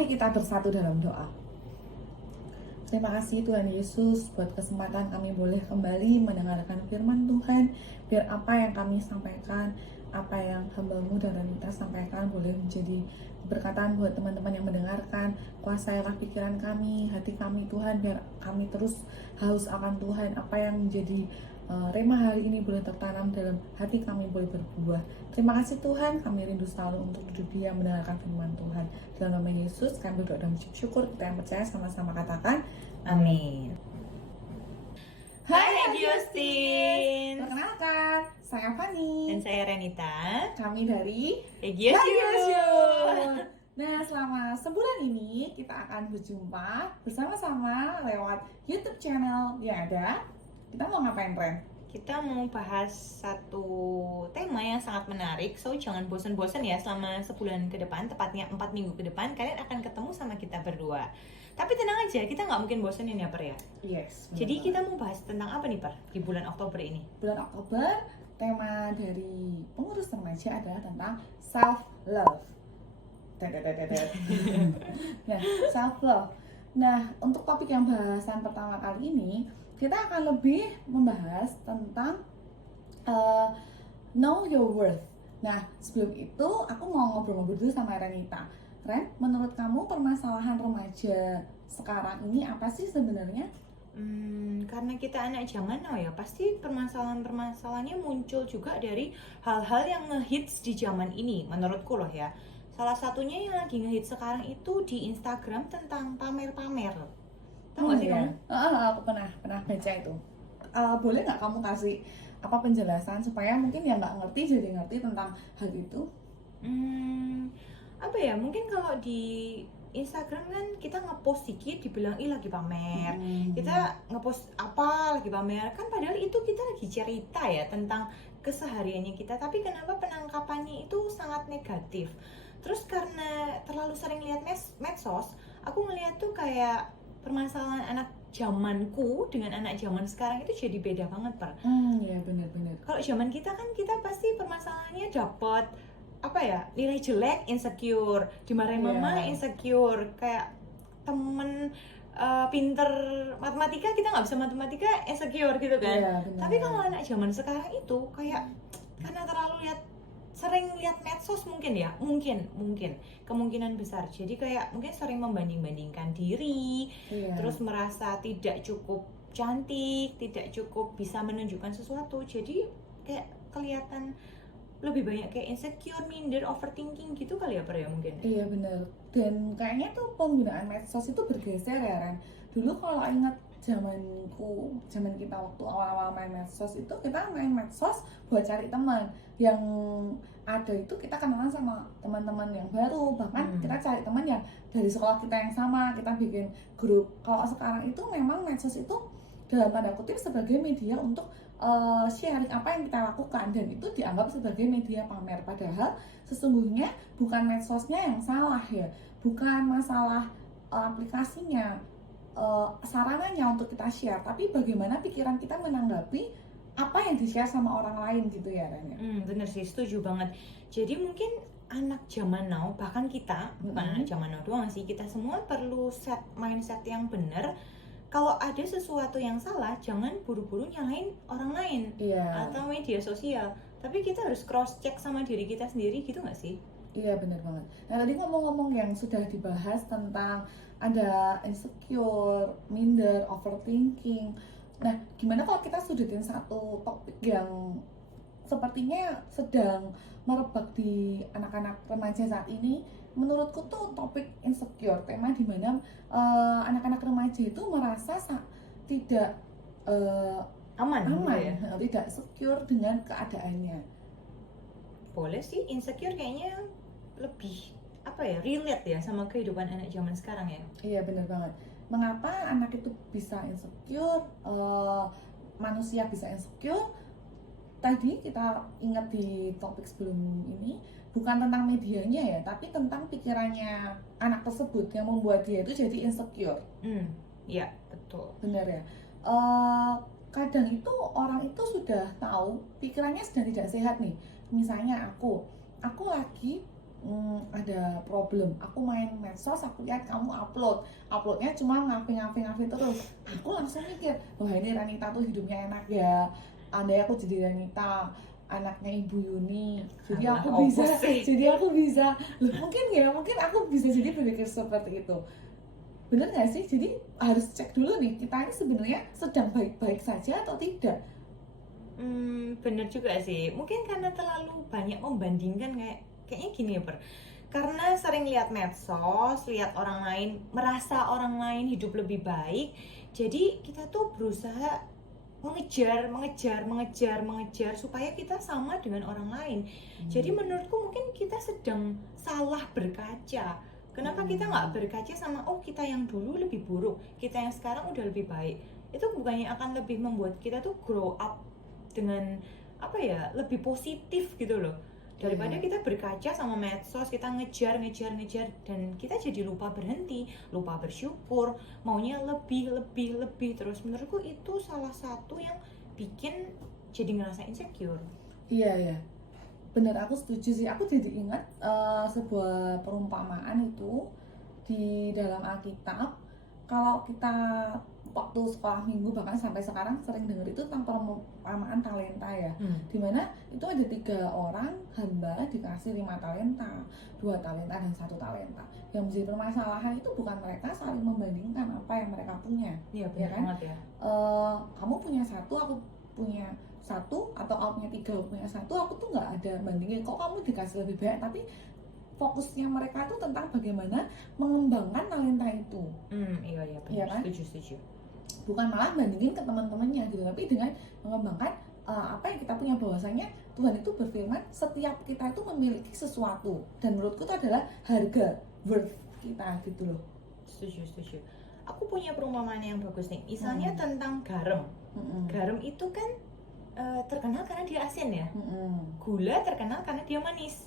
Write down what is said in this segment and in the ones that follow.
Mari kita bersatu dalam doa. Terima kasih Tuhan Yesus buat kesempatan kami boleh kembali mendengarkan firman Tuhan. Biar apa yang kami sampaikan, apa yang hamba-Mu dan Renita sampaikan boleh menjadi berkatan buat teman-teman yang mendengarkan. Kuasailah pikiran kami, hati kami Tuhan, biar kami terus haus akan Tuhan. Apa yang menjadi rema hari ini boleh tertanam dalam hati kami, boleh berbuah. Terima kasih Tuhan, kami rindu selalu untuk duduk diam mendengarkan firman Tuhan. Dalam nama Yesus kami berdoa dan mengucap syukur. Kita yang percaya sama-sama katakan amin. Hai Egi Justin. Perkenalkan, saya Fani Dan saya Renita. Kami dari Egi Justin. Nah, selama sebulan ini kita akan berjumpa bersama-sama lewat YouTube channel yang ada. Kita mau ngapain, Ren? Kita mau bahas satu tema yang sangat menarik. So, jangan bosan-bosan ya selama sebulan ke depan, tepatnya 4 minggu ke depan, kalian akan ketemu sama kita berdua. Tapi tenang aja, kita nggak mungkin bosanin ya, Per ya? Yes. Jadi kita mau bahas tentang apa nih, Per, di bulan Oktober ini? Bulan Oktober, tema dari pengurus remaja adalah tentang self-love. Nah, self-love. Nah, untuk topik yang bahasan pertama kali ini, kita akan lebih membahas tentang know your worth. Nah, sebelum itu aku mau ngobrol-ngobrol dulu sama Renita. Ren, menurut kamu permasalahan remaja sekarang ini apa sih sebenarnya? Karena kita anak zaman now ya, pasti permasalahan-permasalahannya muncul juga dari hal-hal yang ngehits di zaman ini, menurutku loh ya. Salah satunya yang lagi ngehits sekarang itu di Instagram tentang pamer-pamer. Tahu nggak sih kamu? Aku pernah baca itu. Boleh nggak kamu kasih apa penjelasan supaya mungkin yang nggak ngerti jadi ngerti tentang hal itu? Apa ya? Mungkin kalau di Instagram kan kita ngepost dikit dibilang ih lagi pamer. Kita ngepost apa lagi pamer. Kan padahal itu kita lagi cerita ya tentang kesehariannya kita. Tapi kenapa penangkapannya itu sangat negatif? Terus karena terlalu sering lihat medsos, aku ngeliat tuh kayak permasalahan anak zamanku dengan anak zaman sekarang itu jadi beda banget, Per. Ya benar-benar. Kalau zaman kita kan kita pasti permasalahannya dapat apa ya, nilai jelek, insecure, dimarahin mama, insecure, kayak temen pinter matematika kita nggak bisa matematika, insecure gitu kan. Tapi kalau anak zaman sekarang itu kayak karena terlalu sering lihat medsos mungkin ya, mungkin kemungkinan besar. Jadi kayak mungkin sering membanding-bandingkan diri, terus merasa tidak cukup cantik, tidak cukup bisa menunjukkan sesuatu. Jadi kayak kelihatan lebih banyak kayak insecure, minder, overthinking gitu kali ya, Per ya mungkin. Iya benar. Dan kayaknya tuh penggunaan medsos itu bergeser ya, Ren. Dulu kalau ingat zaman kita waktu awal-awal main medsos itu, kita main medsos buat cari teman. Yang ada itu kita kenalan sama teman-teman yang baru, bahkan kita cari teman yang dari sekolah kita yang sama, kita bikin grup. Kalau sekarang itu memang medsos itu dalam tanda kutip sebagai media untuk sharing apa yang kita lakukan, dan itu dianggap sebagai media pamer. Padahal sesungguhnya bukan medsosnya yang salah ya, bukan masalah aplikasinya, sarananya untuk kita share, tapi bagaimana pikiran kita menanggapi apa yang di-share sama orang lain gitu ya, Ren. Bener sih, setuju banget. Jadi mungkin anak zaman now, bahkan kita, bukan anak zaman now doang sih, kita semua perlu set mindset yang benar. Kalau ada sesuatu yang salah, jangan buru-buru nyalain orang lain atau media sosial. Tapi kita harus cross check sama diri kita sendiri, gitu nggak sih? Iya benar banget. Nah tadi ngomong-ngomong yang sudah dibahas tentang ada insecure, minder, overthinking. Nah gimana kalau kita sudutin satu topik yang sepertinya sedang merebak di anak-anak remaja saat ini? Menurutku tuh topik insecure, tema di mana anak-anak remaja itu merasa tidak aman ya? Tidak secure dengan keadaannya. Boleh sih, insecure kayaknya lebih apa ya, relate ya sama kehidupan anak zaman sekarang ya. Iya benar banget. Mengapa anak itu bisa insecure, manusia bisa insecure? Tadi kita ingat di topik sebelum ini, bukan tentang medianya ya, tapi tentang pikirannya anak tersebut yang membuat dia itu jadi insecure. Iya, betul. Benar ya. Kadang itu orang itu sudah tahu pikirannya sedang tidak sehat nih. Misalnya aku lagi ada problem. Aku main medsos, aku lihat kamu uploadnya cuma ngapain terus. Aku langsung mikir, wah ini Ranita tuh hidupnya enak ya. Andai aku jadi Ranita, anaknya Ibu Yuni, jadi Alah, aku opo bisa, sih? Loh, mungkin aku bisa jadi berpikir seperti itu. Bener nggak sih? Jadi harus cek dulu nih, kita ini sebenarnya sedang baik-baik saja atau tidak. Bener juga sih. Mungkin karena terlalu banyak membandingkan kayaknya gini ya, karena sering lihat medsos, lihat orang lain, merasa orang lain hidup lebih baik, jadi kita tuh berusaha mengejar supaya kita sama dengan orang lain. Jadi menurutku mungkin kita sedang salah berkaca. Kenapa kita nggak berkaca sama kita yang dulu lebih buruk, kita yang sekarang udah lebih baik? Itu bukannya akan lebih membuat kita tuh grow up dengan lebih positif gitu loh, daripada kita berkaca sama medsos, kita ngejar dan kita jadi lupa berhenti, lupa bersyukur, maunya lebih terus. Menurutku itu salah satu yang bikin jadi ngerasa insecure. Iya, bener, aku setuju sih. Aku jadi ingat sebuah perumpamaan itu di dalam Alkitab. Kalau kita waktu sekolah minggu, bahkan sampai sekarang sering dengar itu tentang perumpamaan talenta ya. Dimana itu ada 3 orang hamba dikasih 5 talenta, 2 talenta dan 1 talenta. Yang menjadi permasalahan itu bukan mereka saling membandingkan apa yang mereka punya. Iya, benar kan? banget ya. Kamu punya 1, aku punya 1, atau kamu punya 3, aku punya 1, aku tuh nggak ada bandingin. Kok kamu dikasih lebih banyak? Tapi fokusnya mereka tuh tentang bagaimana mengembangkan talenta itu. Iya benar, Iya kan? setuju. Bukan malah bandingin ke teman-temannya gitu, tapi dengan mengembangkan apa yang kita punya. Bahwasanya Tuhan itu berfirman setiap kita itu memiliki sesuatu, dan menurutku itu adalah harga, worth kita gitu loh. Setuju. Aku punya perumpamaan yang bagus nih, misalnya tentang garam. Garam itu kan terkenal karena dia asin ya. Gula terkenal karena dia manis.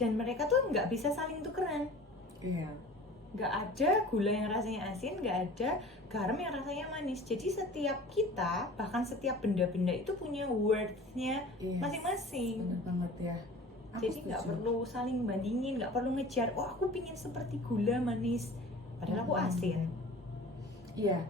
Dan mereka tuh nggak bisa saling tukeran. Iya. Nggak ada gula yang rasanya asin, nggak ada garam yang rasanya manis. Jadi setiap kita, bahkan setiap benda-benda itu punya worth-nya masing-masing. Bener banget ya. Jadi nggak perlu saling bandingin, nggak perlu ngejar, aku pingin seperti gula manis, padahal aku asin. Iya,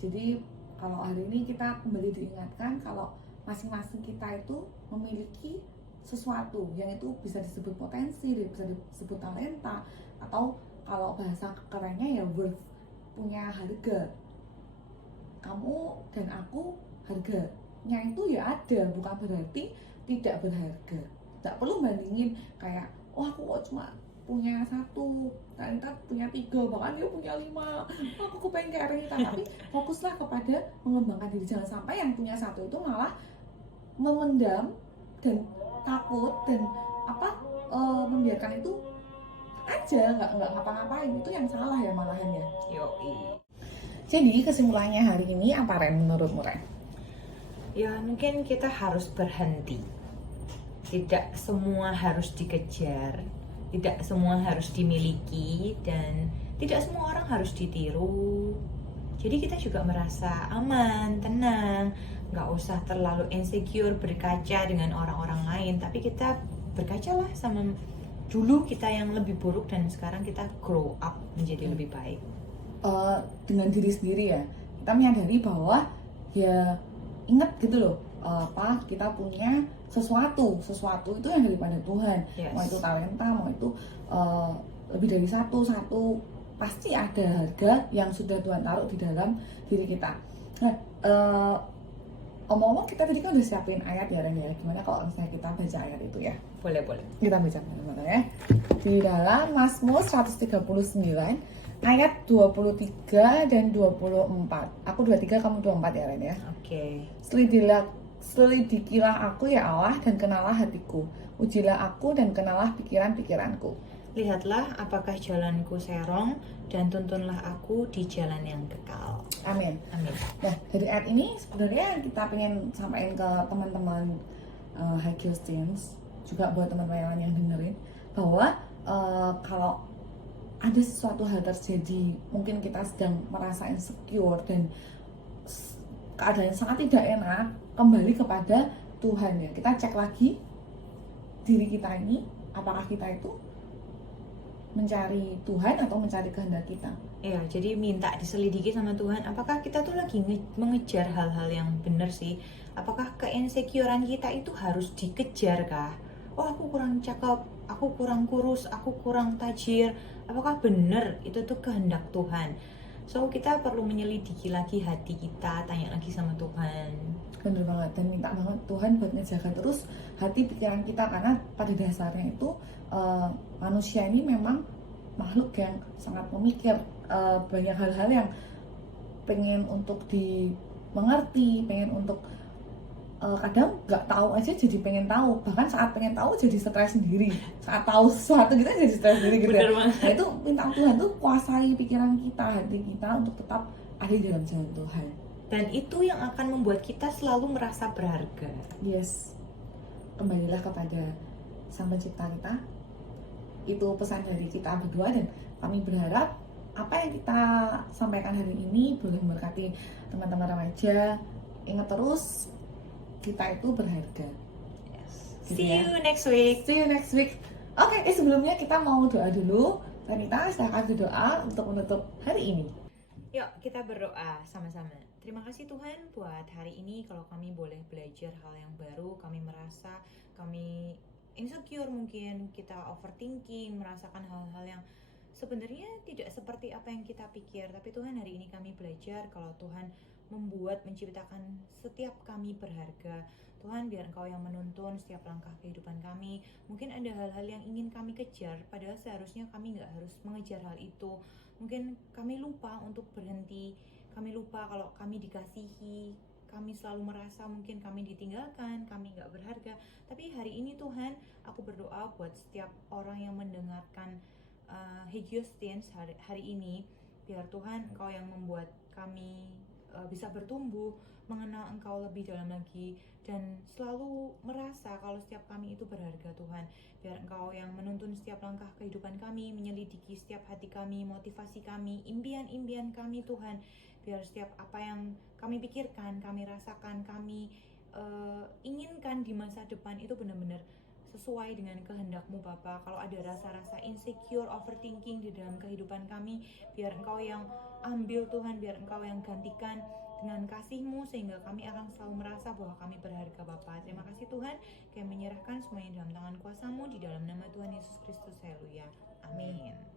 jadi kalau hari ini kita kembali diingatkan kalau masing-masing kita itu memiliki sesuatu yang itu bisa disebut potensi, bisa disebut talenta, atau kalau bahasa kerennya ya worth, punya harga. Kamu dan aku harganya itu ya ada, bukan berarti tidak berharga. Tidak perlu bandingin kayak, aku kok cuma punya 1, Ranita punya 3, bahkan dia punya 5. Aku pengen kayak Ranita. Tapi fokuslah kepada mengembangkan diri. Jangan sampai yang punya 1 itu malah memendam dan takut dan membiarkan itu aja, nggak ngapa-ngapain. Itu yang salah ya malahannya. Yoi. Jadi kesimpulannya hari ini apa, Ren, menurutmu, Ren? Ya mungkin kita harus berhenti. Tidak semua harus dikejar, tidak semua harus dimiliki, dan tidak semua orang harus ditiru. Jadi kita juga merasa aman, tenang, nggak usah terlalu insecure berkaca dengan orang-orang lain, tapi kita berkacalah sama dulu kita yang lebih buruk, dan sekarang kita grow up menjadi lebih baik. Dengan diri sendiri ya, kita menyadari bahwa ya ingat gitu loh, kita punya sesuatu itu yang daripada Tuhan. Mau itu talenta, mau itu lebih dari satu, pasti ada harga yang sudah Tuhan taruh di dalam diri kita. Nah, omong-omong kita tadi kan udah siapin ayat ya, Ren ya. Gimana kalau misalnya kita baca ayat itu ya? Boleh. Kita baca mana ya? Di dalam Mazmur 139 ayat 23 dan 24. Aku 23, kamu 24 ya, Ren ya. Oke. Selidikilah aku ya Allah, dan kenalah hatiku. Ujilah aku dan kenalah pikiran-pikiranku. Lihatlah apakah jalanku serong, dan tuntunlah aku di jalan yang kekal. Amin. Nah, dari ayat ini sebenarnya kita pengen sampaikan ke teman-teman High Christians, juga buat teman-teman yang dengerin, bahwa kalau ada sesuatu hal terjadi, mungkin kita sedang merasa insecure dan keadaan sangat tidak enak, kembali kepada Tuhan ya. Kita cek lagi diri kita ini, apakah kita itu mencari Tuhan atau mencari kehendak kita. Ya, jadi minta diselidiki sama Tuhan, apakah kita tuh lagi mengejar hal-hal yang benar sih? Apakah keinsecurean kita itu harus dikejar kah? Oh, aku kurang cakep, aku kurang kurus, aku kurang tajir. Apakah benar itu tuh kehendak Tuhan? So, kita perlu menyelidiki lagi hati kita, tanya lagi sama Tuhan. Bener banget, dan minta banget Tuhan buat ngejaga terus hati pikiran kita, karena pada dasarnya itu manusia ini memang makhluk yang sangat memikir, banyak hal-hal yang pengen untuk dimengerti, pengen untuk kadang nggak tahu aja jadi pengen tahu, bahkan saat pengen tahu jadi stres sendiri, saat tahu sesuatu kita jadi stres sendiri gitu ya. Bener banget. Nah itu minta Tuhan tuh kuasai pikiran kita, hati kita untuk tetap ada di dalam jalan Tuhan. Dan itu yang akan membuat kita selalu merasa berharga. Yes, kembalilah kepada Sang Pencipta kita. Itu pesan dari kita berdua, dan kami berharap apa yang kita sampaikan hari ini boleh memberkati teman-teman remaja. Ingat terus, kita itu berharga. Yes. Gitu See ya. you next week. See you next week. Oke, sebelumnya kita mau doa dulu. Tanita, silakan berdoa untuk menutup hari ini. Yuk kita berdoa sama-sama. Terima kasih Tuhan buat hari ini, kalau kami boleh belajar hal yang baru. Kami merasa kami insecure, mungkin kita overthinking, merasakan hal-hal yang sebenarnya tidak seperti apa yang kita pikir. Tapi Tuhan, hari ini kami belajar kalau Tuhan menciptakan setiap kami berharga. Tuhan, biar Engkau yang menuntun setiap langkah kehidupan kami. Mungkin ada hal-hal yang ingin kami kejar, padahal seharusnya kami nggak harus mengejar hal itu. Mungkin kami lupa untuk berhenti, kami lupa kalau kami dikasihi, kami selalu merasa mungkin kami ditinggalkan, kami nggak berharga. Tapi hari ini Tuhan, aku berdoa buat setiap orang yang mendengarkan Hagios Teens hari ini, biar Tuhan Engkau yang membuat kami bisa bertumbuh, mengenal Engkau lebih dalam lagi, dan selalu merasa kalau setiap kami itu berharga Tuhan. Biar Engkau yang menuntun setiap langkah kehidupan kami, menyelidiki setiap hati kami, motivasi kami, impian-impian kami Tuhan. Biar setiap apa yang kami pikirkan, kami rasakan, kami inginkan di masa depan itu benar-benar sesuai dengan kehendak-Mu Bapa. Kalau ada rasa-rasa insecure, overthinking di dalam kehidupan kami, biar Engkau yang ambil Tuhan, biar Engkau yang gantikan dengan kasih-Mu, sehingga kami akan selalu merasa bahwa kami berharga Bapa. Terima kasih Tuhan, kami menyerahkan semuanya dalam tangan kuasa-Mu, di dalam nama Tuhan Yesus Kristus. Haleluya. Amin.